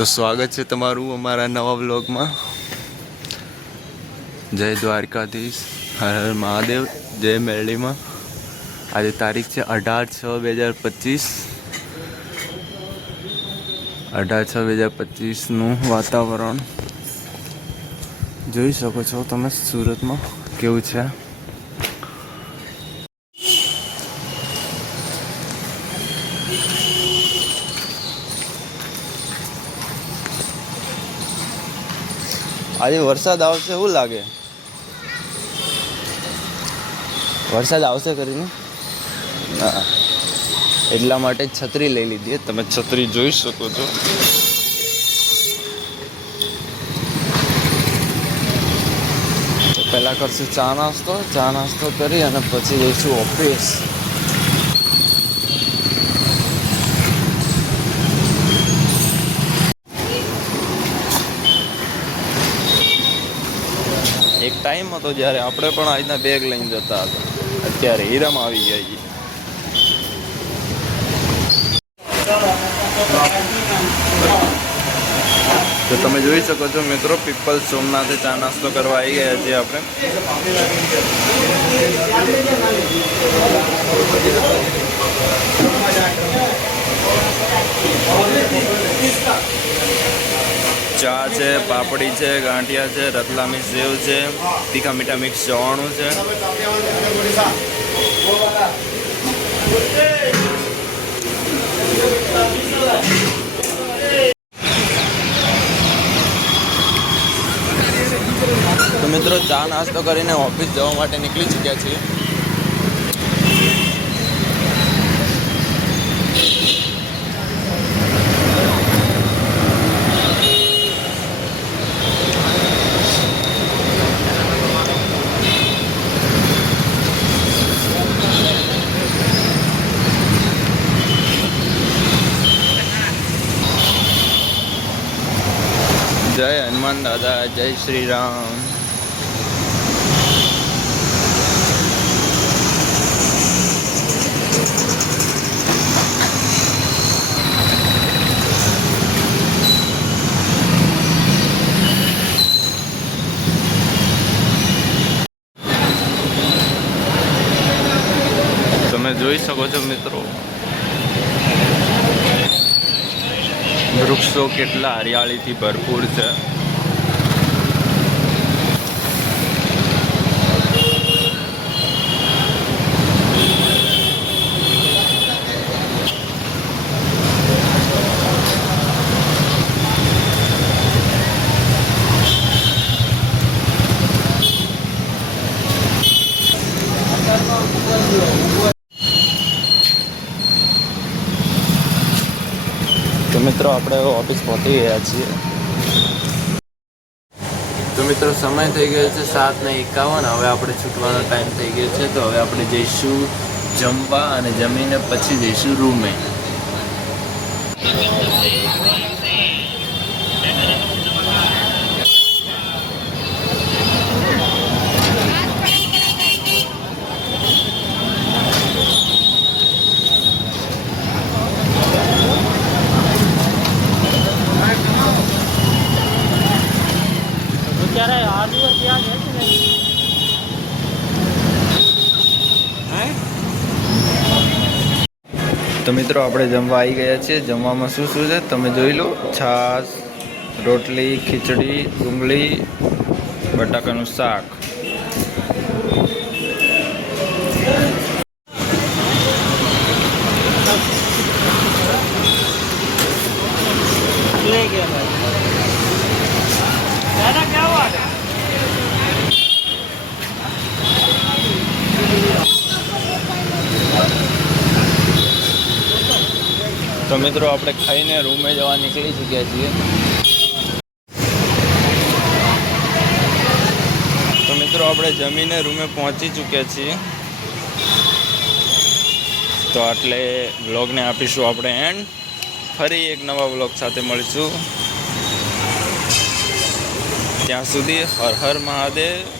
તો સ્વાગત છે તમારું અમારા નવા વ્લોગમાં। જય દ્વારકાધીશ, હર હર મહાદેવ, જય મેરડીમાં। આજે તારીખ છે 18/6/2025। 18/6/2025નું વાતાવરણ જોઈ શકો છો તમે સુરતમાં કેવું છે। આજે વરસાદ આવશે એવું લાગે, વરસાદ આવશે કરીને એટલા માટે છત્રી લઈ લીધી। તમે છત્રી જોઈ શકો છો। તો પહેલાં કરશું ચા નાસ્તો કરી અને પછી જઈશું ઓફિસ। એક ટાઈમ હતો જ્યારે આપણે પણ આજના બેગ લઈને જતા હતા, અત્યારે હીરામ આવી ગયા છીએ। તો તમે જોઈ શકો છો મિત્રો, પીપલ સોમનાથે ચા નાસ્તો કરવા આવી ગયા છીએ આપણે। ચા છે, પાપડી છે, ગાંઠિયા છે, રતલામી સેવ છે, તીખા મીઠા મિક્સ ચવાણું છે। તો મિત્રો ચા નાસ્તો કરીને ઓફિસ જવા માટે નીકળી ચૂક્યા છીએ। जय हनुमान दादा, जय श्री राम। તમે જોઈ શકો છો મિત્રો, વૃક્ષો કેટલા હરિયાળીથી ભરપૂર છે। તો મિત્રો આપણે ઓફિસ પહોંચી ગયા છીએ। તો મિત્રો સમય થઈ ગયો છે 7:51। હવે આપણે છૂટવાનો ટાઈમ થઈ ગયો છે। તો હવે આપણે જઈશું જમવા અને જમીને પછી જઈશું રૂમે। તો મિત્રો આપણે જમવા આવી ગયા છીએ। જમવામાં શું શું છે તમે જોઈ લો। છાશ, રોટલી, ખીચડી, ડુંગળી, બટાકાનું શાક। તો મિત્રો આપણે ખાઈને રૂમે જવા નીકળી ચૂક્યા છીએ। તો મિત્રો આપણે જમીને રૂમે પહોંચી ચૂક્યા છીએ। તો આટલે વ્લોગને આપીશું આપણે એન્ડ। ફરી એક નવા વ્લોગ સાથે મળીશું। ત્યાં સુધી હર હર મહાદેવ।